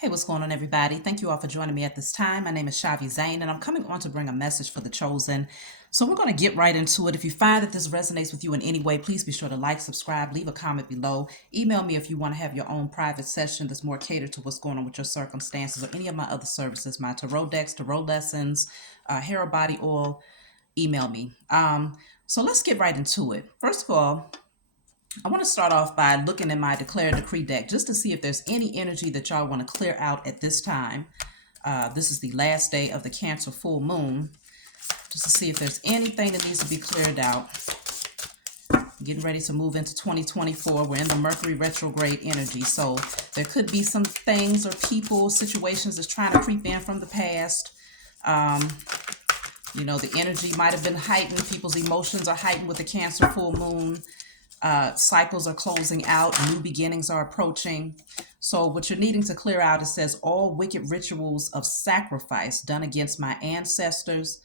Hey, what's going on, everybody? Thank you all for joining me at this time. My name is Shavi Zane, and I'm coming on to bring a message for the chosen. So we're going to get right into it. If you find that this resonates with you in any way, please be sure to like, subscribe, leave a comment below. Email me if you want to have your own private session that's more catered to what's going on with your circumstances or any of my other services, my tarot decks, tarot lessons, hair or body oil. Email me. So let's get right into it. First of all, I want to start off by looking in my Declare Decree deck just to see if there's any energy that y'all want to clear out at this time. This is the last day of the Cancer full moon, just to see if there's anything that needs to be cleared out. Getting ready to move into 2024. We're in the Mercury retrograde energy, so there could be some things or people, situations that's trying to creep in from the past. The energy might have been heightened. People's emotions are heightened with the Cancer full moon. Cycles are closing out, new beginnings are approaching. So what you're needing to clear out, it says all wicked rituals of sacrifice done against my ancestors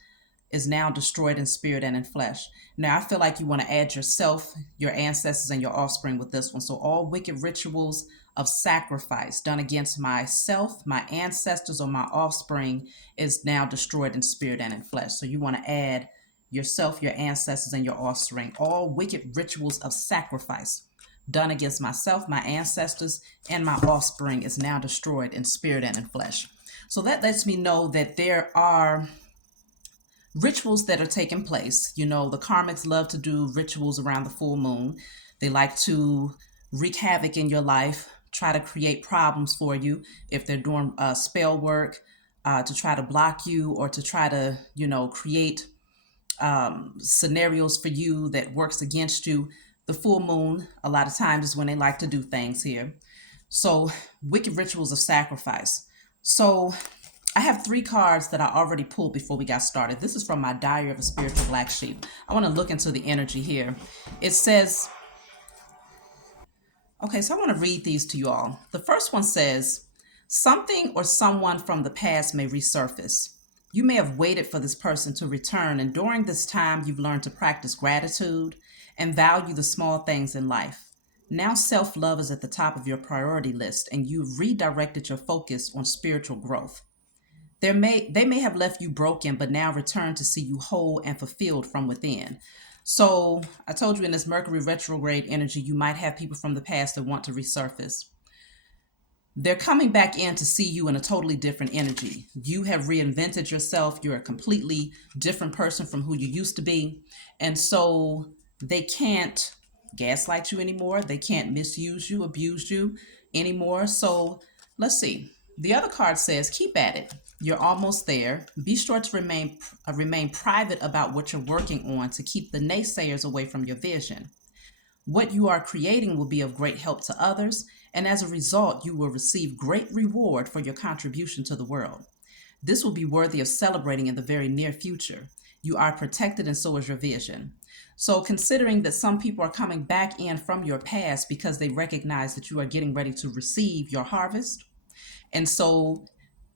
is now destroyed in spirit and in flesh. Now I feel like you want to add yourself, your ancestors, and your offspring with this one. So all wicked rituals of sacrifice done against myself, my ancestors, or my offspring is now destroyed in spirit and in flesh. So you want to add yourself, your ancestors, and your offspring. All wicked rituals of sacrifice done against myself, my ancestors, and my offspring is now destroyed in spirit and in flesh. So that lets me know that there are rituals that are taking place. The karmics love to do rituals around the full moon. They like to wreak havoc in your life, try to create problems for you if they're doing spell work, to try to block you or to try to, create scenarios for you that works against you. The full moon, a lot of times, is when they like to do things here. So, wicked rituals of sacrifice. So, I have 3 cards that I already pulled before we got started. This is from my Diary of a Spiritual Black Sheep. I want to look into the energy here. It says, okay, so I want to read these to you all. The first one says, something or someone from the past may resurface. You may have waited for this person to return, and during this time, you've learned to practice gratitude and value the small things in life. Now, self love is at the top of your priority list, and you've redirected your focus on spiritual growth. They may have left you broken, but now return to see you whole and fulfilled from within. So, I told you in this Mercury retrograde energy, you might have people from the past that want to resurface. They're coming back in to see you in a totally different energy. You have reinvented yourself. You're a completely different person from who you used to be. And so they can't gaslight you anymore. They can't misuse you, abuse you anymore. So let's see. The other card says, keep at it. You're almost there. Be sure to remain private about what you're working on to keep the naysayers away from your vision. What you are creating will be of great help to others, and as a result, you will receive great reward for your contribution to the world. This will be worthy of celebrating in the very near future. You are protected, and so is your vision. So, considering that some people are coming back in from your past because they recognize that you are getting ready to receive your harvest, and so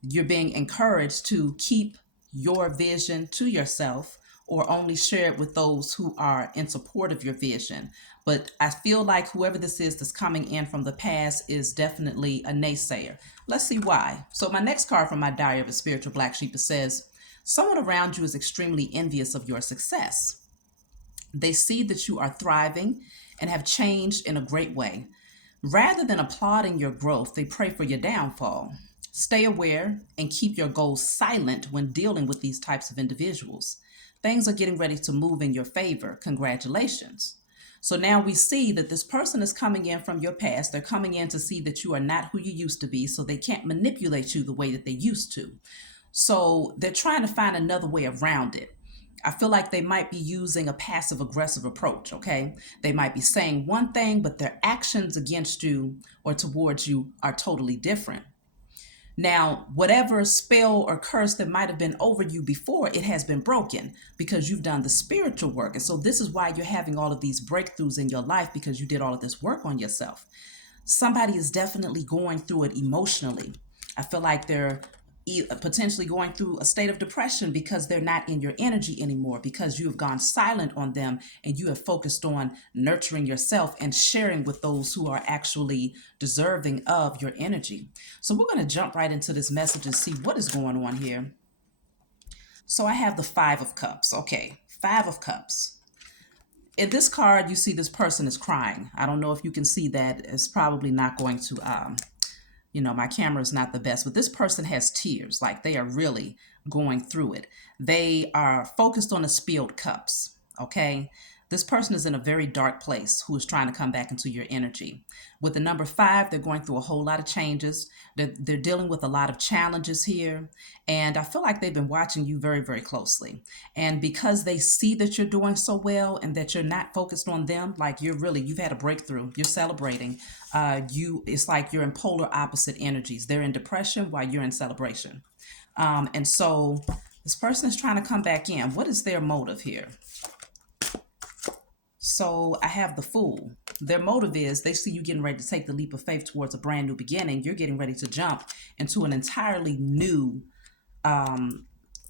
you're being encouraged to keep your vision to yourself or only share it with those who are in support of your vision. But I feel like whoever this is that's coming in from the past is definitely a naysayer. Let's see why. So my next card from my Diary of a Spiritual Black Sheep, it says, someone around you is extremely envious of your success. They see that you are thriving and have changed in a great way. Rather than applauding your growth, they pray for your downfall. Stay aware and keep your goals silent when dealing with these types of individuals. Things are getting ready to move in your favor. Congratulations. So now we see that this person is coming in from your past. They're coming in to see that you are not who you used to be, so they can't manipulate you the way that they used to. So they're trying to find another way around it. I feel like they might be using a passive aggressive approach, okay? They might be saying one thing, but their actions against you or towards you are totally different. Now, whatever spell or curse that might have been over you before, it has been broken because you've done the spiritual work. And so this is why you're having all of these breakthroughs in your life, because you did all of this work on yourself. Somebody is definitely going through it emotionally. I feel like they're potentially going through a state of depression because they're not in your energy anymore, because you have gone silent on them and you have focused on nurturing yourself and sharing with those who are actually deserving of your energy. So we're going to jump right into this message and see what is going on here. So I have the Five of Cups. Okay, Five of Cups. In this card, you see this person is crying. I don't know if you can see that. It's probably not going to my camera is not the best, but this person has tears, like they are really going through it. They are focused on the spilled cups, okay? This person is in a very dark place who is trying to come back into your energy. With the number 5, they're going through a whole lot of changes. They're dealing with a lot of challenges here. And I feel like they've been watching you very, very closely. And because they see that you're doing so well and that you're not focused on them, like you've had a breakthrough, you're celebrating. It's like you're in polar opposite energies. They're in depression while you're in celebration. And so this person is trying to come back in. What is their motive here? So I have the Fool. Their motive is they see you getting ready to take the leap of faith towards a brand new beginning. You're getting ready to jump into an entirely new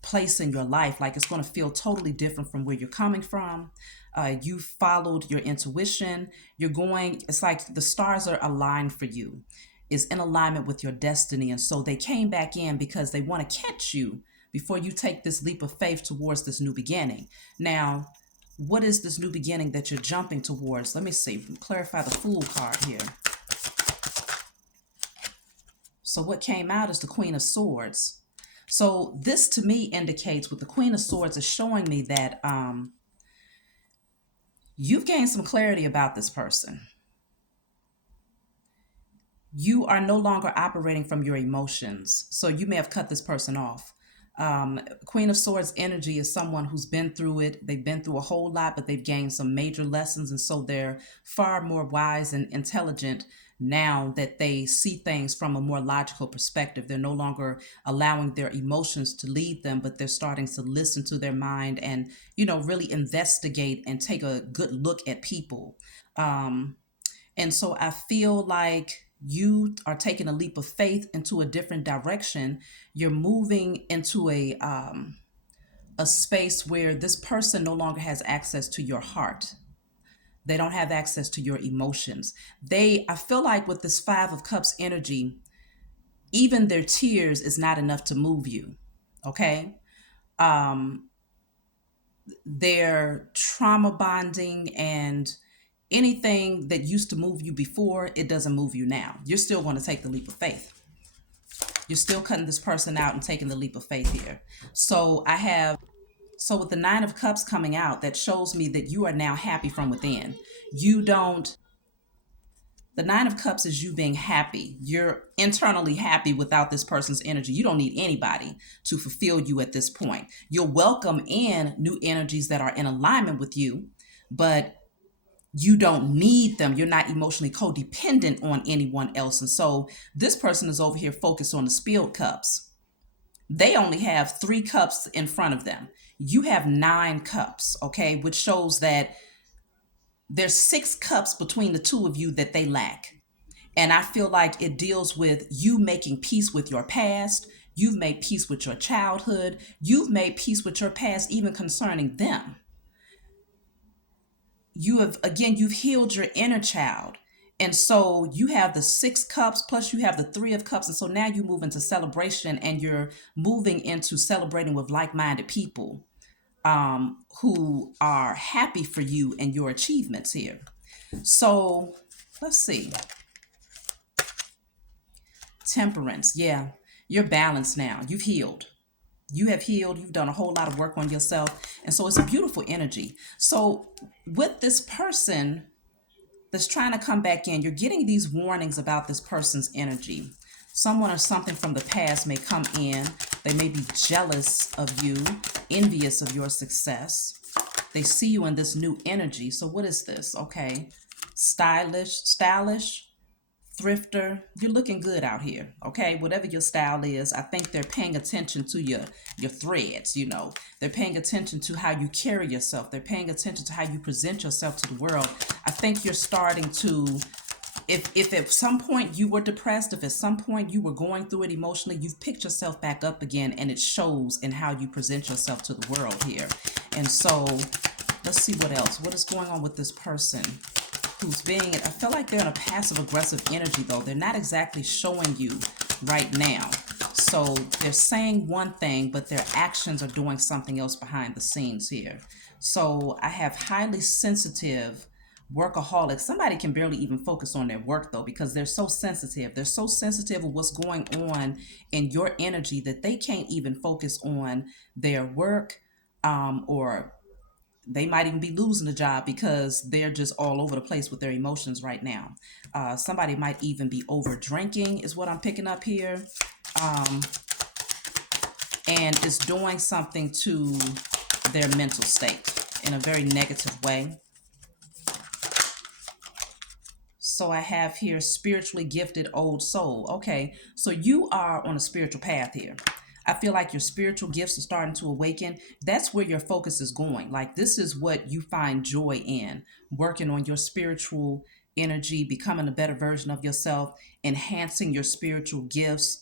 place in your life. Like it's going to feel totally different from where you're coming from. You followed your intuition. It's like the stars are aligned for you. Is in alignment with your destiny. And so they came back in because they want to catch you before you take this leap of faith towards this new beginning. Now, what is this new beginning that you're jumping towards? Let me see. Clarify the Fool card here. So what came out is the Queen of Swords. So this to me indicates with the Queen of Swords is showing me that you've gained some clarity about this person. You are no longer operating from your emotions. So you may have cut this person off. Queen of Swords energy is someone who's been through it. They've been through a whole lot, but they've gained some major lessons. And so they're far more wise and intelligent now that they see things from a more logical perspective. They're no longer allowing their emotions to lead them, but they're starting to listen to their mind and, really investigate and take a good look at people. And so I feel like you are taking a leap of faith into a different direction. You're moving into a space where this person no longer has access to your heart. They don't have access to your emotions. I feel like with this Five of Cups energy, even their tears is not enough to move you. Okay. They're trauma bonding, and anything that used to move you before, it doesn't move you now. You're still going to take the leap of faith. You're still cutting this person out and taking the leap of faith here. So with the Nine of Cups coming out, that shows me that you are now happy from within. The Nine of Cups is you being happy. You're internally happy without this person's energy. You don't need anybody to fulfill you at this point. You'll welcome in new energies that are in alignment with you, but you don't need them. You're not emotionally codependent on anyone else. And so this person is over here focused on the spilled cups. They only have 3 cups in front of them. You have 9 cups, okay, which shows that there's 6 cups between the two of you that they lack. And I feel like it deals with you making peace with your past. You've made peace with your childhood. You've made peace with your past, even concerning them. You've healed your inner child. And so you have the 6 cups plus you have the 3 of cups. And so now you move into celebration, and you're moving into celebrating with like-minded people who are happy for you and your achievements here. So let's see. Temperance. Yeah, you're balanced now. You've healed. You have healed. You've done a whole lot of work on yourself. And so it's a beautiful energy. So with this person that's trying to come back in, you're getting these warnings about this person's energy. Someone or something from the past may come in. They may be jealous of you, envious of your success. They see you in this new energy. So what is this? Okay. Stylish, thrifter. You're looking good out here. Okay. Whatever your style is, I think they're paying attention to your threads, They're paying attention to how you carry yourself. They're paying attention to how you present yourself to the world. I think you're starting to if at some point you were depressed, if at some point you were going through it emotionally, you've picked yourself back up again, and it shows in how you present yourself to the world here. And so let's see what else. What is going on with this person who's being, I feel like they're in a passive aggressive energy though. They're not exactly showing you right now. So they're saying one thing, but their actions are doing something else behind the scenes here. So I have highly sensitive workaholics. Somebody can barely even focus on their work though, because they're so sensitive. They're so sensitive of what's going on in your energy that they can't even focus on their work, or they might even be losing a job because they're just all over the place with their emotions right now. Somebody might even be over drinking, is what I'm picking up here, and is doing something to their mental state in a very negative way. So I have here spiritually gifted old soul. Okay, so you are on a spiritual path here. I feel like your spiritual gifts are starting to awaken. That's where your focus is going. Like, this is what you find joy in, working on your spiritual energy, becoming a better version of yourself, enhancing your spiritual gifts,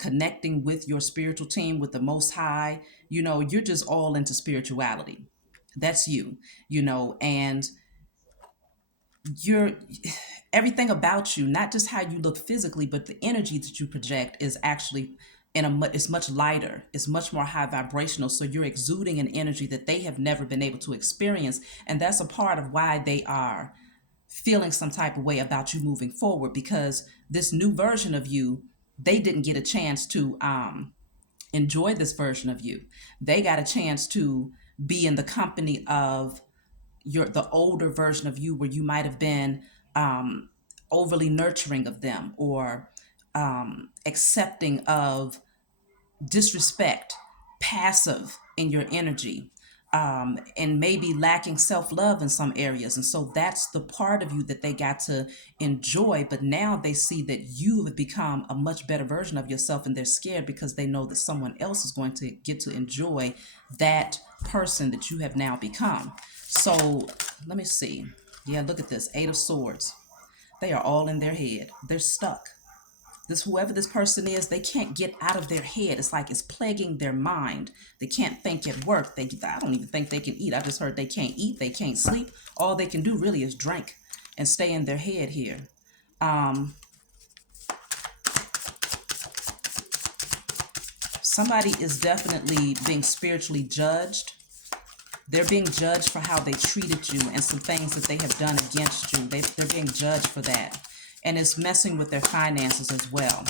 connecting with your spiritual team, with the Most High. You're just all into spirituality. That's you, and you're everything about you, not just how you look physically, but the energy that you project is actually it's much lighter, it's much more high vibrational. So you're exuding an energy that they have never been able to experience, and that's a part of why they are feeling some type of way about you moving forward, because this new version of you, they didn't get a chance to enjoy this version of you. They got a chance to be in the company of the older version of you, where you might have been overly nurturing of them, or accepting of disrespect, passive in your energy, and maybe lacking self-love in some areas. And so that's the part of you that they got to enjoy, but now they see that you have become a much better version of yourself, and they're scared because they know that someone else is going to get to enjoy that person that you have now become. So let me see. Yeah, look at this. Eight of Swords. They are all in their head. They're stuck. Whoever this person is, they can't get out of their head. It's like it's plaguing their mind. They can't think at work. I don't even think they can eat. I just heard they can't eat. They can't sleep. All they can do really is drink and stay in their head here. Somebody is definitely being spiritually judged. They're being judged for how they treated you and some things that they have done against you. They're being judged for that. And it's messing with their finances as well.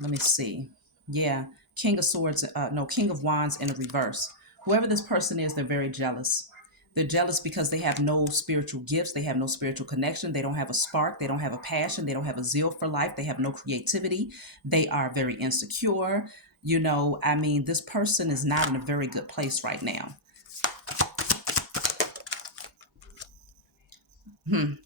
Let me see. Yeah, King of Swords, King of Wands in a reverse. Whoever this person is, they're very jealous. They're jealous because they have no spiritual gifts. They have no spiritual connection. They don't have a spark. They don't have a passion. They don't have a zeal for life. They have no creativity. They are very insecure. This person is not in a very good place right now.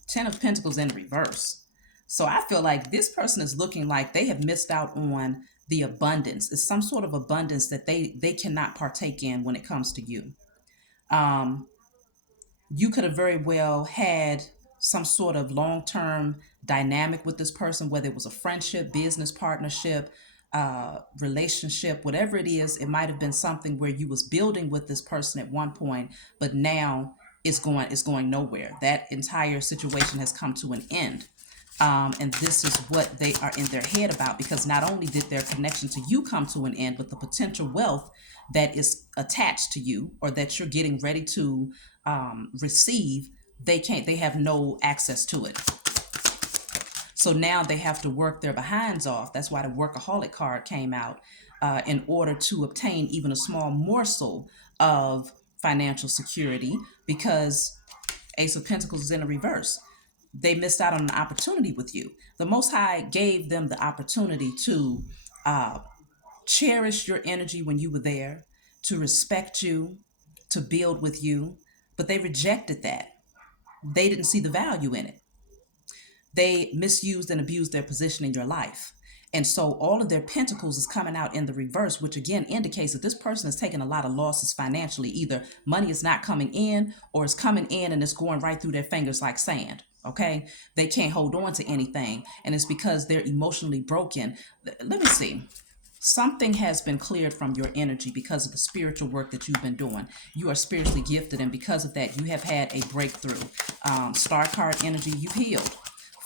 Ten of Pentacles in reverse. So I feel like this person is looking like they have missed out on the abundance. It's some sort of abundance that they cannot partake in when it comes to you. You could have very well had some sort of long-term dynamic with this person, whether it was a friendship, business partnership, relationship, whatever it is. It might have been something where you was building with this person at one point, but now it's going nowhere. That entire situation has come to an end. And this is what they are in their head about, because not only did their connection to you come to an end, but the potential wealth that is attached to you, or that you're getting ready to receive, they have no access to it. So now they have to work their behinds off. That's why the workaholic card came out, in order to obtain even a small morsel of financial security, because Ace of Pentacles is in a reverse. They missed out on an opportunity with you. The Most High gave them the opportunity to cherish your energy when you were there, to respect you, to build with you, but they rejected that. They didn't see the value in it. They misused and abused their position in your life. And so all of their pentacles is coming out in the reverse, which again indicates that this person is taking a lot of losses financially. Either money is not coming in or it's coming in and it's going right through their fingers like sand. Okay. They can't hold on to anything. And it's because they're emotionally broken. Let me see. Something has been cleared from your energy because of the spiritual work that you've been doing. You are spiritually gifted, and because of that, you have had a breakthrough. Star card energy, you've healed.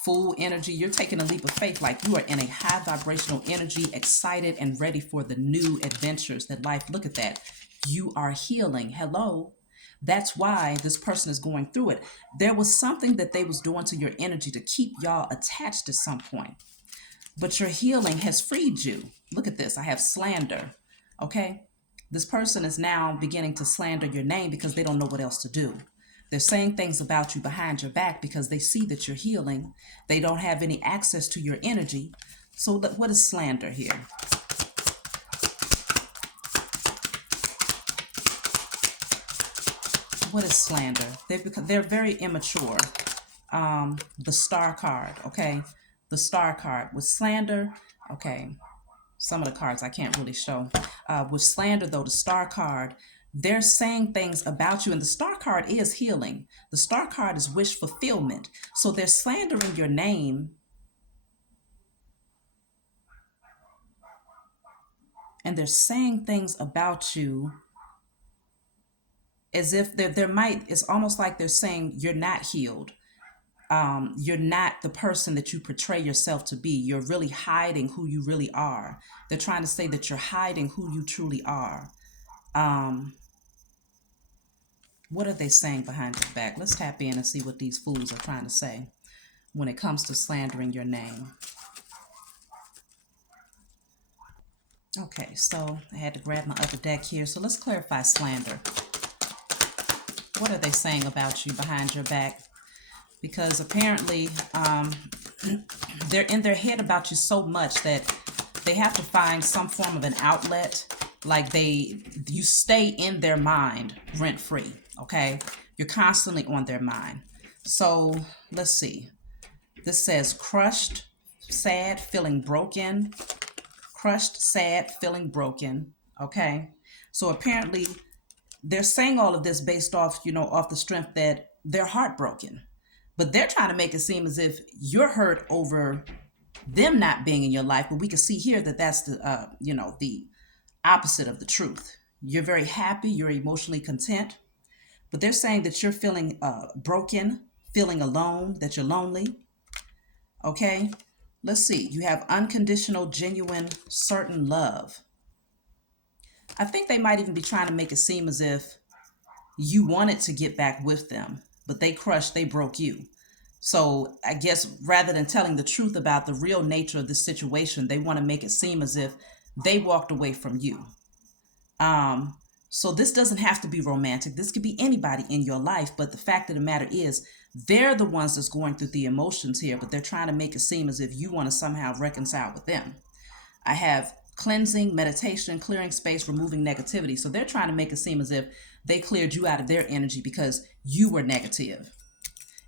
Fool energy, you're taking a leap of faith, like you are in a high vibrational energy, excited and ready for the new adventures that life, look at that. You are healing. Hello. That's why this person is going through it. There was something that they was doing to your energy to keep y'all attached at some point. But your healing has freed you. Look at this. I have slander. Okay. This person is now beginning to slander your name because they don't know what else to do. They're saying things about you behind your back because they see that you're healing. They don't have any access to your energy. So what is slander here? What is slander? They're very immature. The star card, okay? The star card with slander, okay? Some of the cards I can't really show. With slander, though, the star card, they're saying things about you, and the star card is healing. The star card is wish fulfillment. So they're slandering your name, and they're saying things about you as if it's almost like they're saying you're not healed. You're not the person that you portray yourself to be. You're really hiding who you really are. They're trying to say that you're hiding who you truly are. What are they saying behind your back? Let's tap in and see what these fools are trying to say when it comes to slandering your name. Okay, so I had to grab my other deck here. So let's clarify slander. What are they saying about you behind your back? Because apparently they're in their head about you so much that they have to find some form of an outlet. Like you stay in their mind rent free. Okay, you're constantly on their mind. So let's see. This says crushed, sad, feeling broken. Crushed, sad, feeling broken. Okay, so apparently they're saying all of this based off, off the strength that they're heartbroken. But they're trying to make it seem as if you're hurt over them not being in your life. But we can see here that that's the opposite of the truth. You're very happy. You're emotionally content. But they're saying that you're feeling broken, feeling alone, that you're lonely. Okay. Let's see. You have unconditional, genuine, certain love. I think they might even be trying to make it seem as if you wanted to get back with them, but they broke you. So I guess rather than telling the truth about the real nature of this situation, they want to make it seem as if they walked away from you. So this doesn't have to be romantic. This could be anybody in your life. But the fact of the matter is, they're the ones that's going through the emotions here, but they're trying to make it seem as if you want to somehow reconcile with them. I have cleansing, meditation, clearing space, removing negativity. So they're trying to make it seem as if they cleared you out of their energy because you were negative.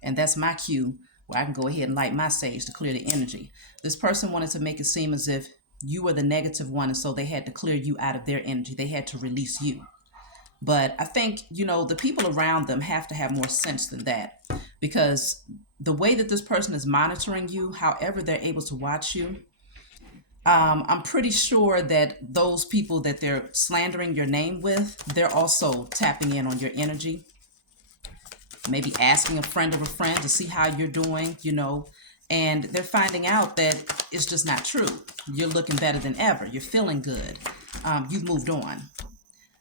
And that's my cue where I can go ahead and light my sage to clear the energy. This person wanted to make it seem as if you were the negative one, and so they had to clear you out of their energy. They had to release you. But I think, the people around them have to have more sense than that, because the way that this person is monitoring you, however they're able to watch you, I'm pretty sure that those people that they're slandering your name with, they're also tapping in on your energy. Maybe asking a friend of a friend to see how you're doing, and they're finding out that it's just not true. You're looking better than ever. You're feeling good. You've moved on.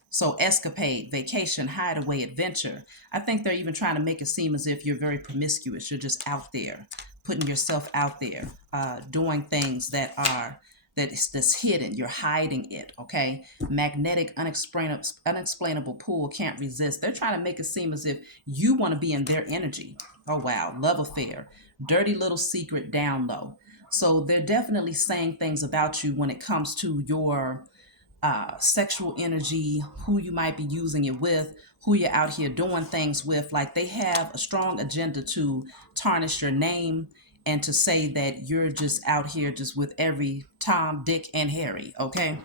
So escapade, vacation, hideaway, adventure. I think they're even trying to make it seem as if you're very promiscuous. You're just out there, putting yourself out there, doing things that's hidden. You're hiding it, okay? Magnetic, unexplainable pull, can't resist. They're trying to make it seem as if you want to be in their energy. Oh, wow. Love affair, dirty little secret down low. So they're definitely saying things about you when it comes to your sexual energy, who you might be using it with, who you're out here doing things with. Like they have a strong agenda to tarnish your name and to say that you're just out here just with every Tom, Dick, and Harry, okay?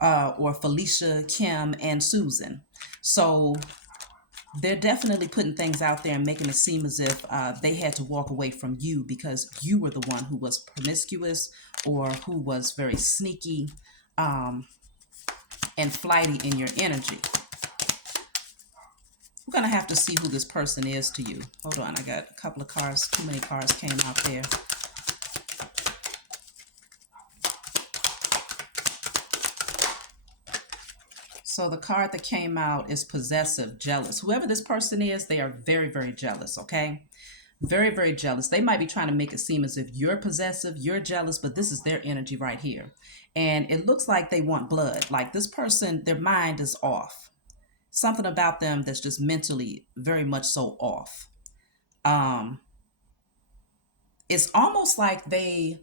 Or Felicia, Kim, and Susan. So they're definitely putting things out there and making it seem as if they had to walk away from you because you were the one who was promiscuous or who was very sneaky and flighty in your energy. We're going to have to see who this person is to you. Hold on, I got a couple of cards. Too many cards came out there. So the card that came out is possessive, jealous. Whoever this person is, they are very, very jealous, okay? Very, very jealous. They might be trying to make it seem as if you're possessive, you're jealous, but this is their energy right here. And it looks like they want blood. Like this person, their mind is off. Something about them that's just mentally very much so off. It's almost like they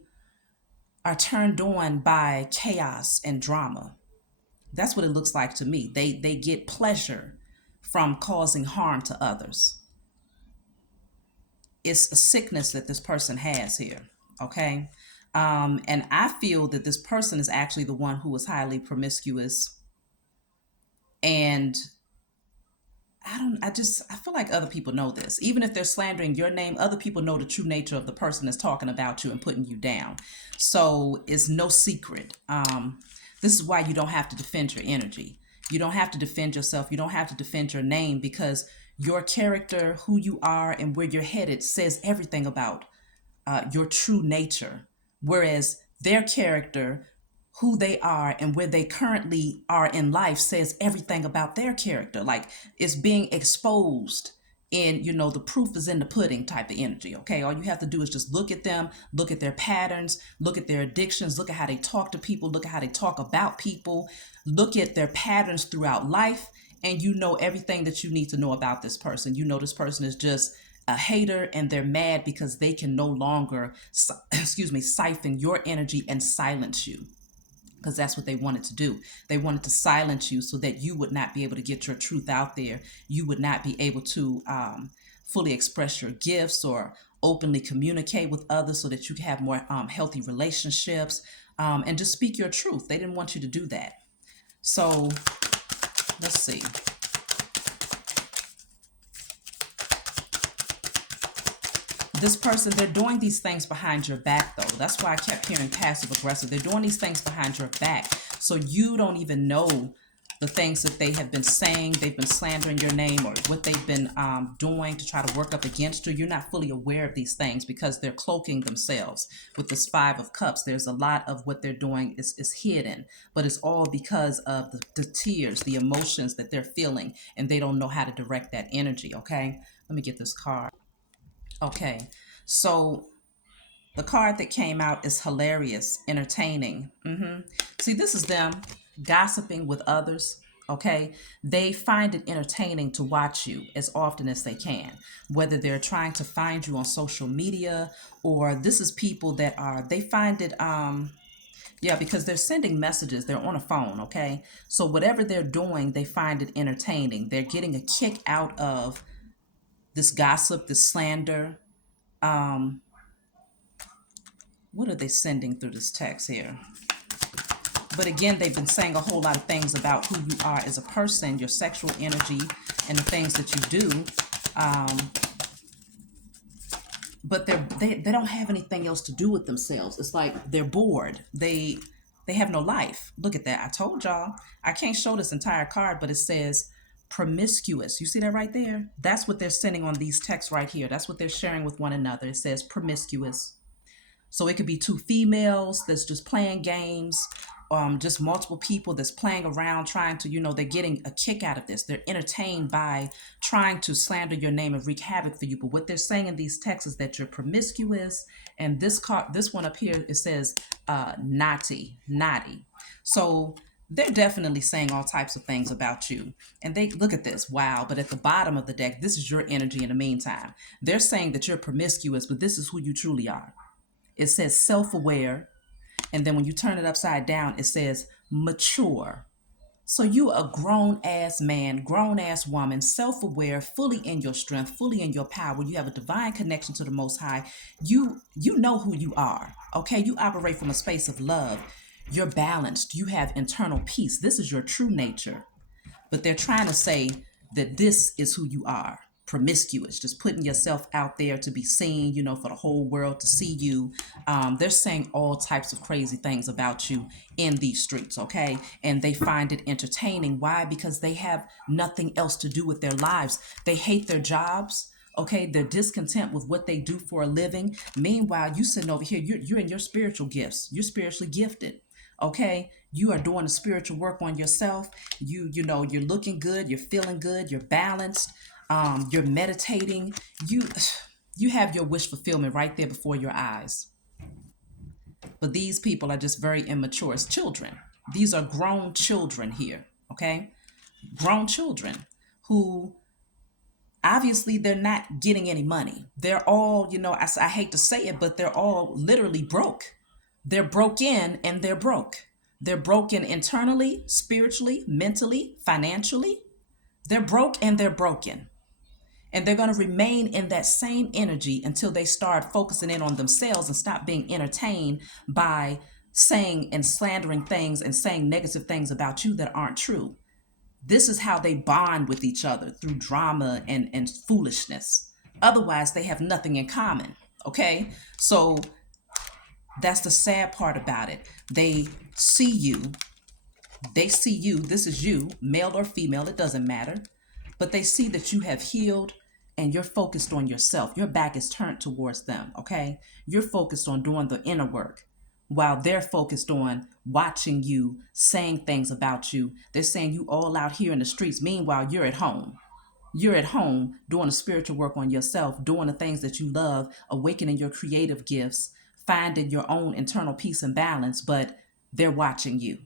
are turned on by chaos and drama. That's what it looks like to me. They get pleasure from causing harm to others. It's a sickness that this person has here, okay? And I feel that this person is actually the one who is highly promiscuous. And I feel like other people know this. Even if they're slandering your name, other people know the true nature of the person that's talking about you and putting you down. So it's no secret. This is why you don't have to defend your energy. You don't have to defend yourself. You don't have to defend your name because your character, who you are, and where you're headed says everything about your true nature. Whereas their character, who they are, and where they currently are in life says everything about their character. Like it's being exposed in, the proof is in the pudding type of energy. Okay. All you have to do is just look at them, look at their patterns, look at their addictions, look at how they talk to people, look at how they talk about people, look at their patterns throughout life. And you know everything that you need to know about this person. You know this person is just a hater and they're mad because they can no longer, siphon your energy and silence you. Because that's what they wanted to do. They wanted to silence you so that you would not be able to get your truth out there. You would not be able to fully express your gifts or openly communicate with others so that you can have more healthy relationships and just speak your truth. They didn't want you to do that. So let's see. This person, they're doing these things behind your back, though. That's why I kept hearing passive aggressive. They're doing these things behind your back. So you don't even know the things that they have been saying. They've been slandering your name or what they've been doing to try to work up against you. You're not fully aware of these things because they're cloaking themselves. With this 5 of Cups, there's a lot of what they're doing is hidden. But it's all because of the tears, the emotions that they're feeling. And they don't know how to direct that energy, okay? Let me get this card. Okay, so the card that came out is hilarious, entertaining. See, this is them gossiping with others. Okay, they find it entertaining to watch you as often as they can, whether they're trying to find you on social media or this is people that they find it, because they're sending messages, they're on a phone, okay? So whatever they're doing, they find it entertaining. They're getting a kick out of this gossip, this slander. What are they sending through this text here? But again, they've been saying a whole lot of things about who you are as a person, your sexual energy, and the things that you do. But they don't have anything else to do with themselves. It's like they're bored. They have no life. Look at that. I told y'all. I can't show this entire card, but it says promiscuous. You see that right there? That's what they're sending on these texts right here. That's what they're sharing with one another. It says promiscuous. So it could be 2 females that's just playing games, just multiple people that's playing around trying to, they're getting a kick out of this. They're entertained by trying to slander your name and wreak havoc for you. But what they're saying in these texts is that you're promiscuous. And this one up here, it says naughty. So they're definitely saying all types of things about you. And they look at this. Wow. But at the bottom of the deck, this is your energy in the meantime. They're saying that you're promiscuous, but this is who you truly are. It says self-aware. And then when you turn it upside down, it says mature. So you a grown ass man, grown ass woman, self-aware, fully in your strength, fully in your power. You have a divine connection to the Most High. You know who you are. Okay, you operate from a space of love. You're balanced. You have internal peace. This is your true nature. But they're trying to say that this is who you are, promiscuous, just putting yourself out there to be seen, for the whole world to see you. They're saying all types of crazy things about you in these streets, okay? And they find it entertaining. Why? Because they have nothing else to do with their lives. They hate their jobs. Okay, they're discontent with what they do for a living. Meanwhile, you sitting over here, you're in your spiritual gifts. You're spiritually gifted. Okay, you are doing the spiritual work on yourself. You're looking good, you're feeling good, you're balanced, you're meditating. You have your wish fulfillment right there before your eyes. But these people are just very immature as children. These are grown children here. Okay, grown children who obviously they're not getting any money. They're all, I hate to say it, but they're all literally broke. They're broken and they're broke. They're broken internally, spiritually, mentally, financially. They're broke and they're broken. And they're going to remain in that same energy until they start focusing in on themselves and stop being entertained by saying and slandering things and saying negative things about you that aren't true. This is how they bond with each other, through drama and foolishness. Otherwise, they have nothing in common. Okay? So that's the sad part about it. They see you. This is you, male or female, it doesn't matter. But they see that you have healed and you're focused on yourself. Your back is turned towards them, okay? You're focused on doing the inner work while they're focused on watching you, saying things about you. They're saying you all out here in the streets. Meanwhile, you're at home. You're at home doing the spiritual work on yourself, doing the things that you love, awakening your creative gifts, finding your own internal peace and balance, but they're watching you.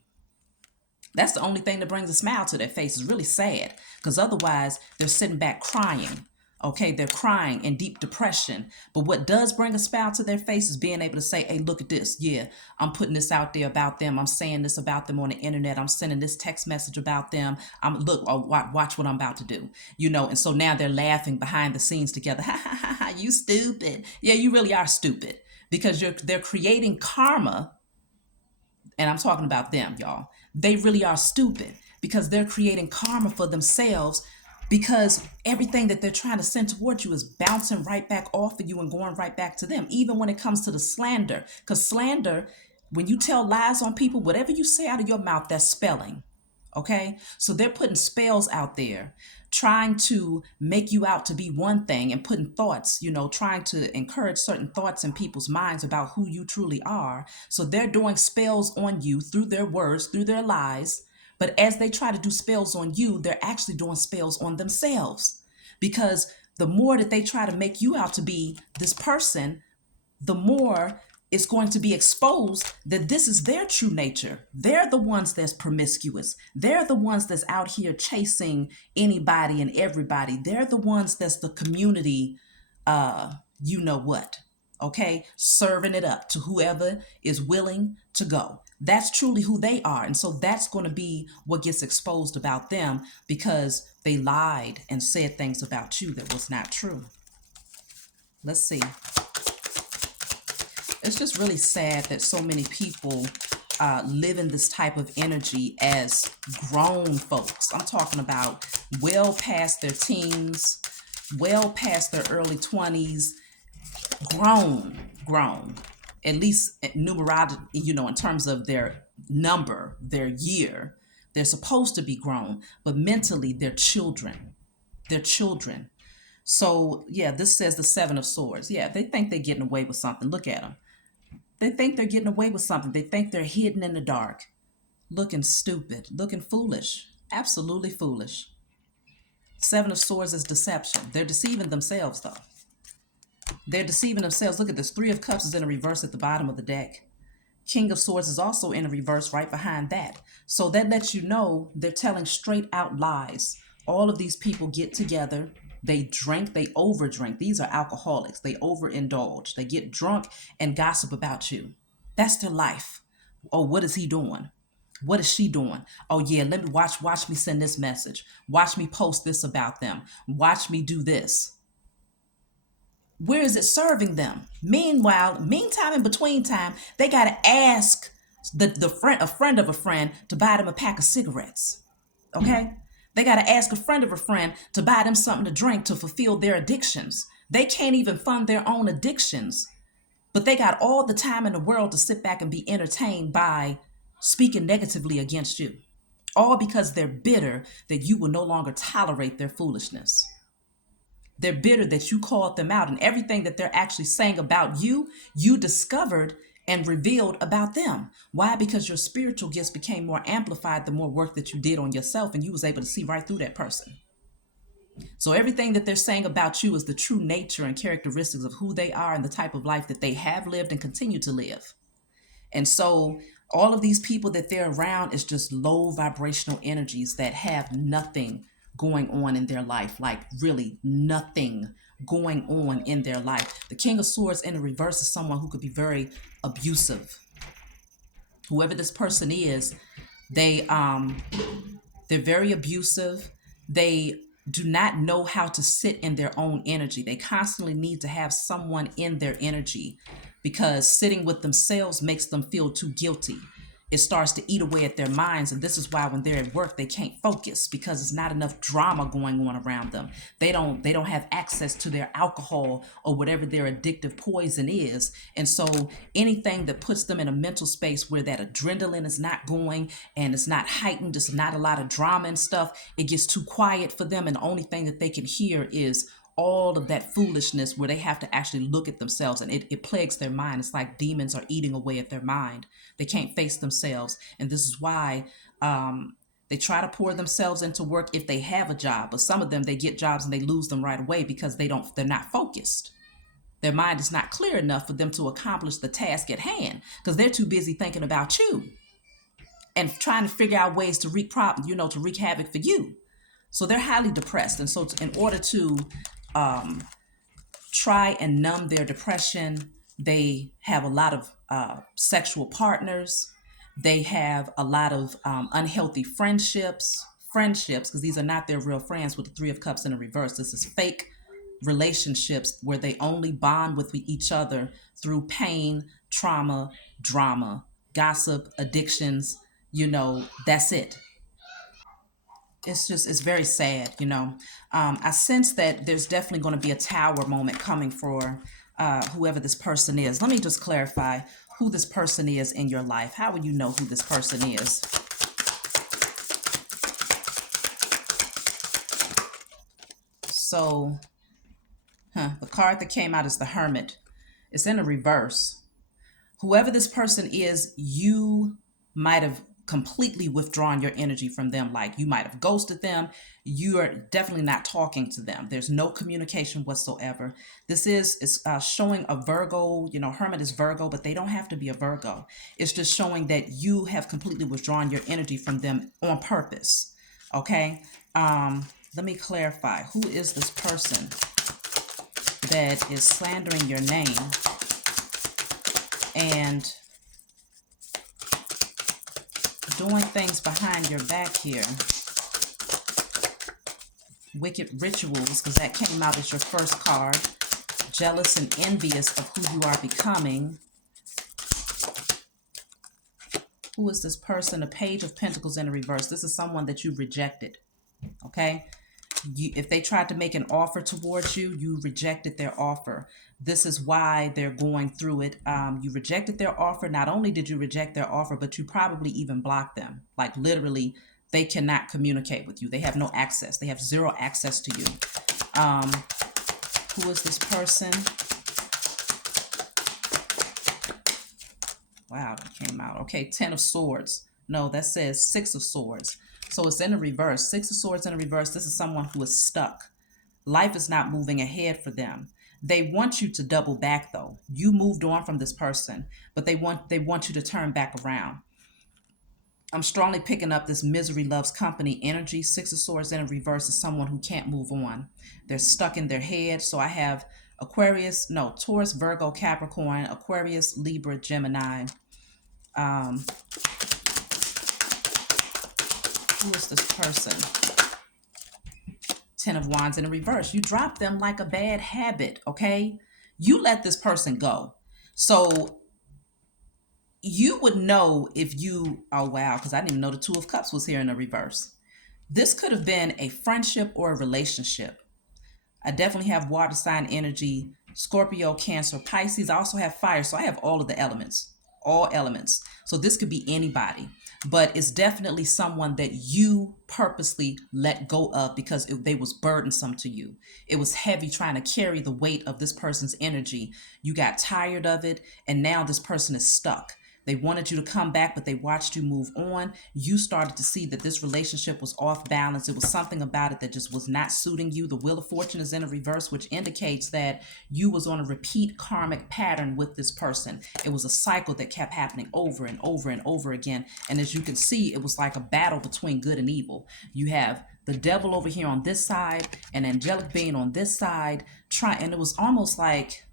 That's the only thing that brings a smile to their face. Is really sad, because otherwise they're sitting back crying. Okay, they're crying in deep depression. But what does bring a smile to their face is being able to say, hey, look at this. Yeah, I'm putting this out there about them. I'm saying this about them on the internet. I'm sending this text message about them. Watch what I'm about to do. And so now they're laughing behind the scenes together. Ha ha ha ha, you stupid. Yeah, you really are stupid, because they're creating karma. And I'm talking about them, y'all. They really are stupid because they're creating karma for themselves, because everything that they're trying to send towards you is bouncing right back off of you and going right back to them. Even when it comes to the slander, because slander, when you tell lies on people, whatever you say out of your mouth, that's spelling. Okay, so they're putting spells out there, trying to make you out to be one thing, and putting thoughts, trying to encourage certain thoughts in people's minds about who you truly are. So they're doing spells on you through their words, through their lies. But as they try to do spells on you, they're actually doing spells on themselves, because the more that they try to make you out to be this person, the more it's going to be exposed that this is their true nature. They're the ones that's promiscuous. They're the ones that's out here chasing anybody and everybody. They're the ones that's the community, you know what, okay? Serving it up to whoever is willing to go. That's truly who they are. And so that's going to be what gets exposed about them, because they lied and said things about you that was not true. Let's see. It's just really sad that so many people live in this type of energy as grown folks. I'm talking about well past their teens, well past their early 20s, grown, at least numerology, in terms of their number, their year. They're supposed to be grown, but mentally they're children. They're children. So, yeah, this says the Seven of Swords. Yeah, they think they're getting away with something. Look at them. They think they're getting away with something. They think they're hidden in the dark, looking stupid, looking foolish, absolutely foolish. Seven of Swords is deception. They're deceiving themselves, though. They're deceiving themselves. Look at this. Three of Cups is in a reverse at the bottom of the deck. King of Swords is also in a reverse right behind that. So that lets you know they're telling straight out lies. All of these people get together. They drink, they overdrink. These are alcoholics. They overindulge. They get drunk and gossip about you. That's their life. Oh, what is he doing? What is she doing? Oh yeah, let me watch me send this message. Watch me post this about them. Watch me do this. Where is it serving them? Meantime, in between time, they gotta ask a friend of a friend to buy them a pack of cigarettes. Okay? They gotta ask a friend of a friend to buy them something to drink to fulfill their addictions. They can't even fund their own addictions, but they got all the time in the world to sit back and be entertained by speaking negatively against you. All because they're bitter that you will no longer tolerate their foolishness. They're bitter that you called them out, and everything that they're actually saying about you, you discovered and revealed about them. Why? Because your spiritual gifts became more amplified the more work that you did on yourself, and you was able to see right through that person. So everything that they're saying about you is the true nature and characteristics of who they are and the type of life that they have lived and continue to live. And so all of these people that they're around is just low vibrational energies that have nothing going on in their life, like really nothing going on in their life. The King of Swords in the reverse is someone who could be very abusive. Whoever this person is, they they're very abusive. They do not know how to sit in their own energy. They constantly need to have someone in their energy because sitting with themselves makes them feel too guilty. It starts to eat away at their minds. And this is why when they're at work, they can't focus because there's not enough drama going on around them. They don't have access to their alcohol or whatever their addictive poison is. And so anything that puts them in a mental space where that adrenaline is not going and it's not heightened, there's not a lot of drama and stuff, it gets too quiet for them. And the only thing that they can hear is all of that foolishness where they have to actually look at themselves, and it plagues their mind. It's like demons are eating away at their mind. They can't face themselves. And this is why they try to pour themselves into work if they have a job. But some of them, they get jobs and they lose them right away because they're not focused. Their mind is not clear enough for them to accomplish the task at hand because they're too busy thinking about you and trying to figure out ways to to wreak havoc for you. So they're highly depressed. And so in order to try and numb their depression, they have a lot of sexual partners. They have a lot of unhealthy friendships, because these are not their real friends with the Three of Cups in the reverse. This is fake relationships where they only bond with each other through pain, trauma, drama, gossip, addictions. That's it. It's very sad. I sense that there's definitely going to be a tower moment coming for whoever this person is. Let me just clarify who this person is in your life. How will you know who this person is? So the card that came out is the Hermit. It's in a reverse. Whoever this person is, you might have completely withdrawn your energy from them. Like you might have ghosted them. You are definitely not talking to them. There's no communication whatsoever. This is showing a Virgo. Hermit is Virgo, but they don't have to be a Virgo. It's just showing that you have completely withdrawn your energy from them on purpose. Okay. Let me clarify. Who is this person that is slandering your name and doing things behind your back here? Wicked rituals, because that came out as your first card. Jealous and envious of who you are becoming. Who is this person? A Page of Pentacles in the reverse. This is someone that you rejected. Okay? If they tried to make an offer towards you, you rejected their offer. This is why they're going through it. You rejected their offer. Not only did you reject their offer, but you probably even blocked them. Like literally, they cannot communicate with you. They have no access. They have zero access to you. Who is this person? Wow, that came out. Okay, 10 of Swords. No, that says 6 of Swords. So it's in the reverse. 6 of Swords in the reverse. This is someone who is stuck. Life is not moving ahead for them. They want you to double back though. You moved on from this person, but they want you to turn back around. I'm strongly picking up this misery loves company energy. 6 of Swords in a reverse is someone who can't move on. They're stuck in their head. So I have Taurus, Virgo, Capricorn, Aquarius, Libra, Gemini. Who is this person? Ten of Wands in the reverse. You drop them like a bad habit, okay? You let this person go. So you would know if you, oh wow, because I didn't even know the Two of Cups was here in the reverse. This could have been a friendship or a relationship. I definitely have water sign energy, Scorpio, Cancer, Pisces. I also have fire. So I have all of the elements, all elements. So this could be anybody, but it's definitely someone that you purposely let go of because they was burdensome to you. It was heavy trying to carry the weight of this person's energy. You got tired of it, and now this person is stuck. They wanted you to come back, but they watched you move on. You started to see that this relationship was off balance. It was something about it that just was not suiting you. The Wheel of Fortune is in a reverse, which indicates that you was on a repeat karmic pattern with this person. It was a cycle that kept happening over and over and over again. And as you can see, it was like a battle between good and evil. You have the devil over here on this side, an angelic being on this side, and it was almost like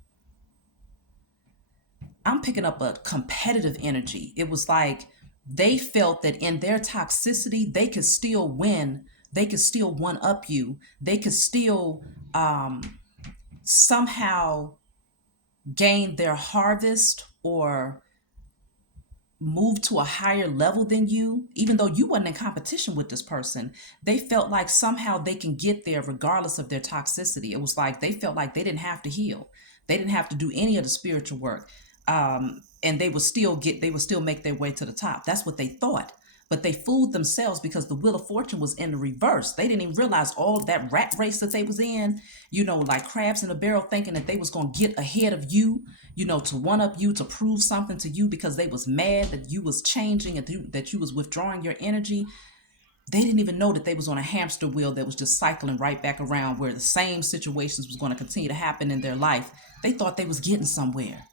I'm picking up a competitive energy. It was like they felt that in their toxicity, they could still win. They could still one up you. They could still somehow gain their harvest or move to a higher level than you, even though you weren't in competition with this person. They felt like somehow they can get there regardless of their toxicity. It was like they felt like they didn't have to heal. They didn't have to do any of the spiritual work. And they would still make their way to the top. That's what they thought. But they fooled themselves because the Wheel of Fortune was in the reverse. They didn't even realize all that rat race that they was in, like crabs in a barrel, thinking that they was going to get ahead of you, to one up you, to prove something to you because they was mad that you was changing and that you was withdrawing your energy. They didn't even know that they was on a hamster wheel that was just cycling right back around where the same situations was going to continue to happen in their life. They thought they was getting somewhere.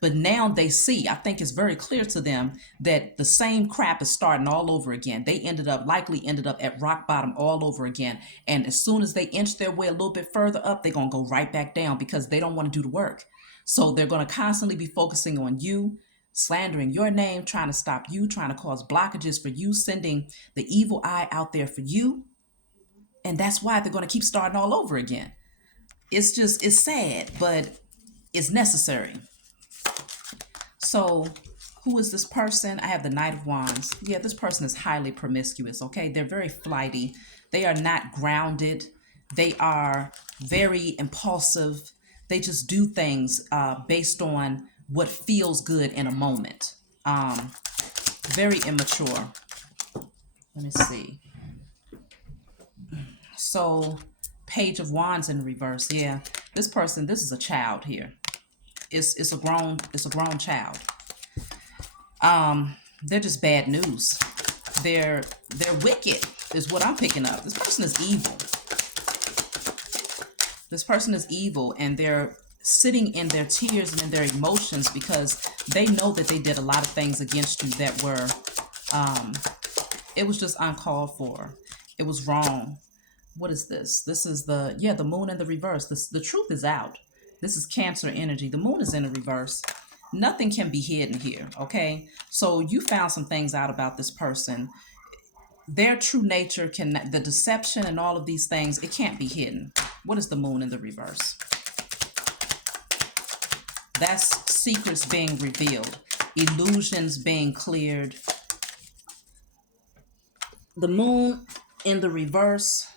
But now they see, I think it's very clear to them that the same crap is starting all over again. They likely ended up at rock bottom all over again. And as soon as they inch their way a little bit further up, they're going to go right back down because they don't want to do the work. So they're going to constantly be focusing on you, slandering your name, trying to stop you, trying to cause blockages for you, sending the evil eye out there for you. And that's why they're going to keep starting all over again. It's sad, but it's necessary. So who is this person? I have the Knight of Wands. Yeah, this person is highly promiscuous, okay? They're very flighty. They are not grounded. They are very impulsive. They just do things based on what feels good in a moment. Very immature. Let me see. So Page of Wands in reverse. Yeah, this is a child here. It's a grown child. They're just bad news. They're wicked is what I'm picking up. This person is evil. This person is evil, and they're sitting in their tears and in their emotions because they know that they did a lot of things against you that were it was just uncalled for. It was wrong. What is this? This is the moon in the reverse. The truth is out. This is Cancer energy. The moon is in the reverse. Nothing can be hidden here, okay? So you found some things out about this person. Their true nature the deception and all of these things, it can't be hidden. What is the moon in the reverse? That's secrets being revealed, illusions being cleared. The moon in the reverse.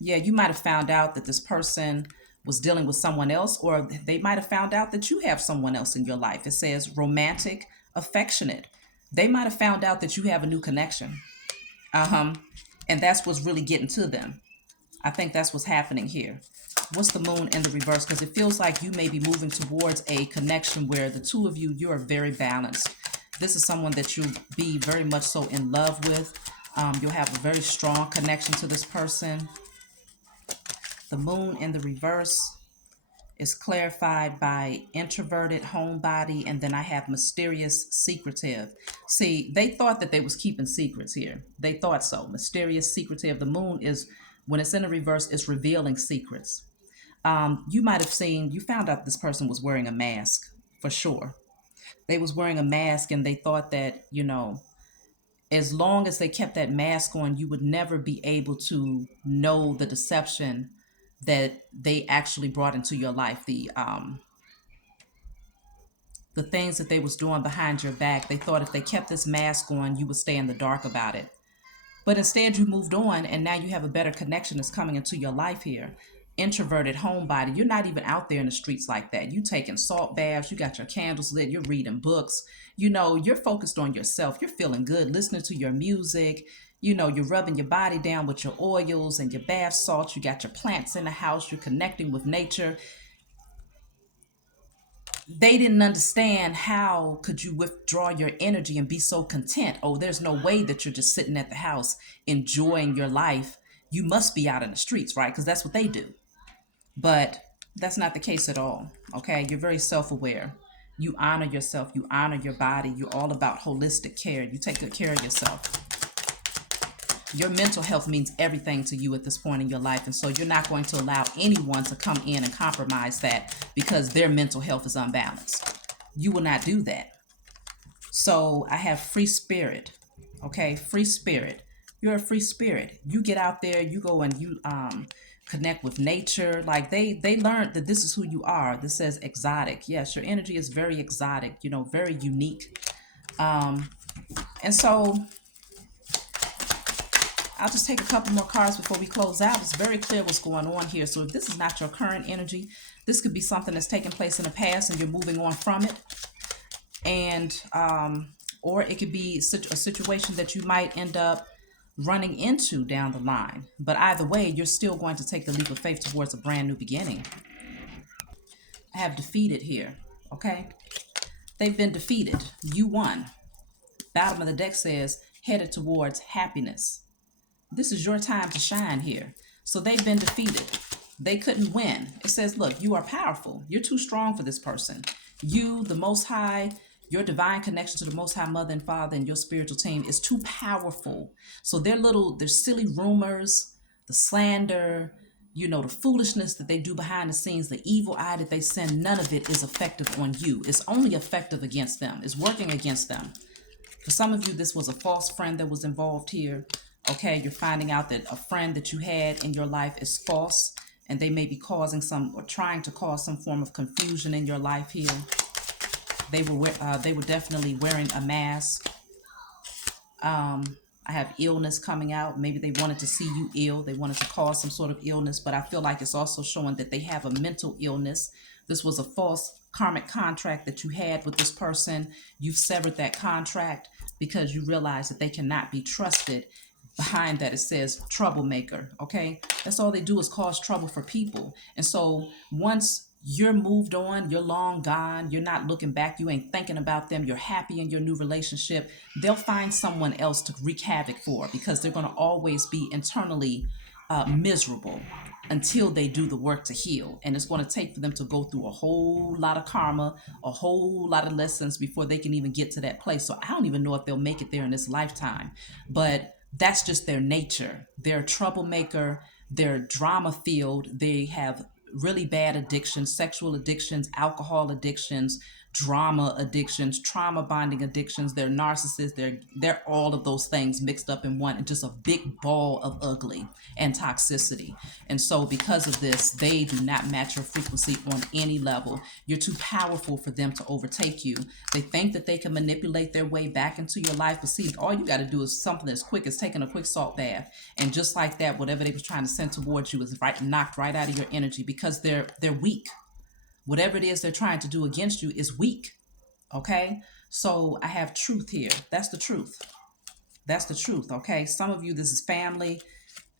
Yeah, you might have found out that this person was dealing with someone else, or they might have found out that you have someone else in your life. It says romantic, affectionate. They might have found out that you have a new connection. And that's what's really getting to them. I think that's what's happening here. What's the moon in the reverse? Because it feels like you may be moving towards a connection where the two of you are very balanced. This is someone that you'll be very much so in love with. You'll have a very strong connection to this person. The moon in the reverse is clarified by introverted, homebody, and then I have mysterious, secretive. See, they thought that they was keeping secrets here. They thought so. Mysterious, secretive. The moon is, when it's in the reverse, it's revealing secrets. You might have you found out this person was wearing a mask, for sure. They was wearing a mask and they thought that, As long as they kept that mask on, you would never be able to know the deception that they actually brought into your life. The things that they was doing behind your back. They thought if they kept this mask on, you would stay in the dark about it. But instead, you moved on, and now you have a better connection that's coming into your life here. Introverted homebody, you're not even out there in the streets like that. You taking salt baths, you got your candles lit, you're reading books. You're focused on yourself. You're feeling good, listening to your music. You're rubbing your body down with your oils and your bath salts. You got your plants in the house. You're connecting with nature. They didn't understand how could you withdraw your energy and be so content. Oh, there's no way that you're just sitting at the house enjoying your life. You must be out in the streets, right? Because that's what they do. But that's not the case at all. Okay, you're very self-aware. You honor yourself. You honor your body. You're all about holistic care. You take good care of yourself. Your mental health means everything to you at this point in your life. And so you're not going to allow anyone to come in and compromise that because their mental health is unbalanced. You will not do that. So I have free spirit. Okay, free spirit. You're a free spirit. You get out there, you go and you connect with nature. Like they learned that this is who you are. This says exotic. Yes, your energy is very exotic, very unique. And so I'll just take a couple more cards before we close out. It's very clear what's going on here. So if this is not your current energy, this could be something that's taken place in the past and you're moving on from it. And or it could be a situation that you might end up running into down the line. But either way, you're still going to take the leap of faith towards a brand new beginning. I have defeated here. Okay, they've been defeated. You won. Bottom of the deck says headed towards happiness. This is your time to shine here. So they've been defeated. They couldn't win. It says, look, you are powerful. You're too strong for this person. You, the Most High, your divine connection to the Most High Mother and Father and your spiritual team is too powerful. So their silly rumors, the slander, the foolishness that they do behind the scenes, the evil eye that they send, none of it is effective on you. It's only effective against them. It's working against them. For some of you, this was a false friend that was involved here. Okay, you're finding out that a friend that you had in your life is false, and they may be causing or trying to cause some form of confusion in your life here. They were definitely wearing a mask. I have illness coming out. Maybe they wanted to see you ill. They wanted to cause some sort of illness, but I feel like it's also showing that they have a mental illness. This was a false karmic contract that you had with this person. You've severed that contract because you realize that they cannot be trusted. Behind that, it says troublemaker. Okay, that's all they do is cause trouble for people. And so once you're moved on, you're long gone, you're not looking back, you ain't thinking about them, you're happy in your new relationship, they'll find someone else to wreak havoc for because they're going to always be internally miserable until they do the work to heal. And it's going to take for them to go through a whole lot of karma, a whole lot of lessons before they can even get to that place. So I don't even know if they'll make it there in this lifetime, but that's just their nature. They're a troublemaker. They're drama filled. They have really bad addictions, sexual addictions, alcohol addictions, drama addictions, trauma bonding addictions. They're narcissists. They're all of those things mixed up in one, and just a big ball of ugly and toxicity. And so because of this, they do not match your frequency on any level. You're too powerful for them to overtake you. They think that they can manipulate their way back into your life, but see, all you got to do is something as quick as taking a quick salt bath, and just like that, whatever they was trying to send towards you is knocked right out of your energy because they're weak. Whatever it is they're trying to do against you is weak. Okay, so I have truth here. That's the truth. That's the truth. Okay, some of you, this is family,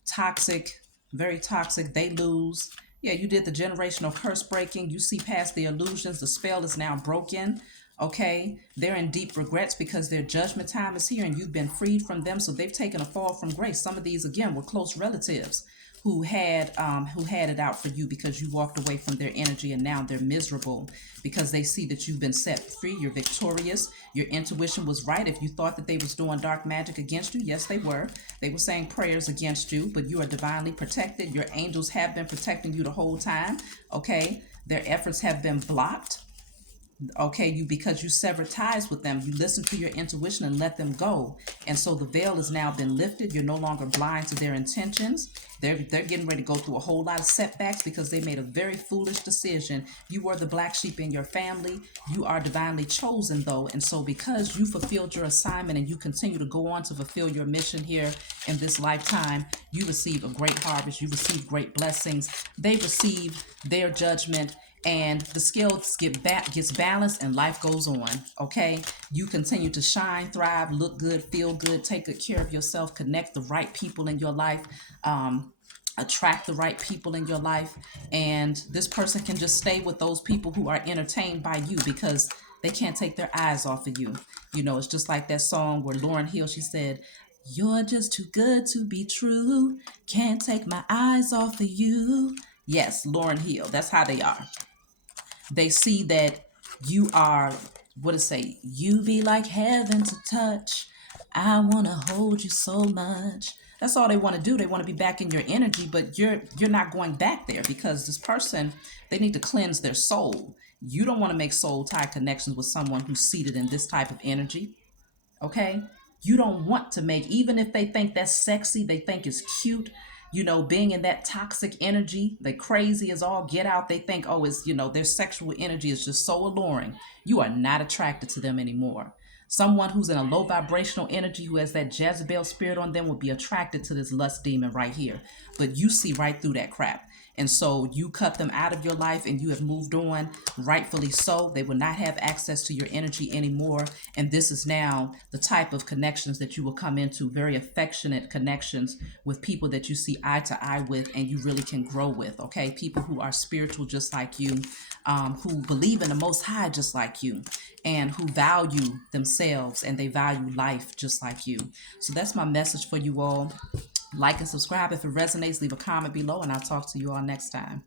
toxic, very toxic. They lose. Yeah, you did the generational curse breaking. You see past the illusions. The spell is now broken. Okay, they're in deep regrets because their judgment time is here and you've been freed from them. So they've taken a fall from grace. Some of these, again, were close relatives who had it out for you because you walked away from their energy, and now they're miserable because they see that you've been set free. You're victorious. Your intuition was right. If you thought that they was doing dark magic against you, yes, they were. They were saying prayers against you, but you are divinely protected. Your angels have been protecting you the whole time. Okay, their efforts have been blocked. Okay, you, because you severed ties with them, you listened to your intuition and let them go, and so the veil has now been lifted. You're no longer blind to their intentions. They're getting ready to go through a whole lot of setbacks because they made a very foolish decision. You were the black sheep in your family. You are divinely chosen, though, and so because you fulfilled your assignment and you continue to go on to fulfill your mission here in this lifetime, you receive a great harvest. You receive great blessings. They receive their judgment, and the scales gets balanced and life goes on. Okay, you continue to shine, thrive, look good, feel good, take good care of yourself, connect the right people in your life, attract the right people in your life, and this person can just stay with those people who are entertained by you because they can't take their eyes off of you. You know, it's just like that song where Lauryn Hill, she said, "You're just too good to be true, can't take my eyes off of you." Yes, Lauryn Hill, that's how they are. They see that you are, what to say, you be like heaven to touch. I want to hold you so much. That's all they want to do. They want to be back in your energy, but you're not going back there because this person, they need to cleanse their soul. You don't want to make soul tie connections with someone who's seated in this type of energy. Okay, you don't want to make, even if they think that's sexy, they think it's cute, you know, being in that toxic energy, they crazy as all get out, they think, oh, it's, you know, their sexual energy is just so alluring. You are not attracted to them anymore. Someone who's in a low vibrational energy, who has that Jezebel spirit on them, will be attracted to this lust demon right here. But you see right through that crap. And so you cut them out of your life and you have moved on, rightfully so. They will not have access to your energy anymore. And this is now the type of connections that you will come into, very affectionate connections with people that you see eye to eye with and you really can grow with. Okay, people who are spiritual just like you, who believe in the Most High just like you, and who value themselves and they value life just like you. So that's my message for you all. Like and subscribe if it resonates. Leave a comment below, and I'll talk to you all next time.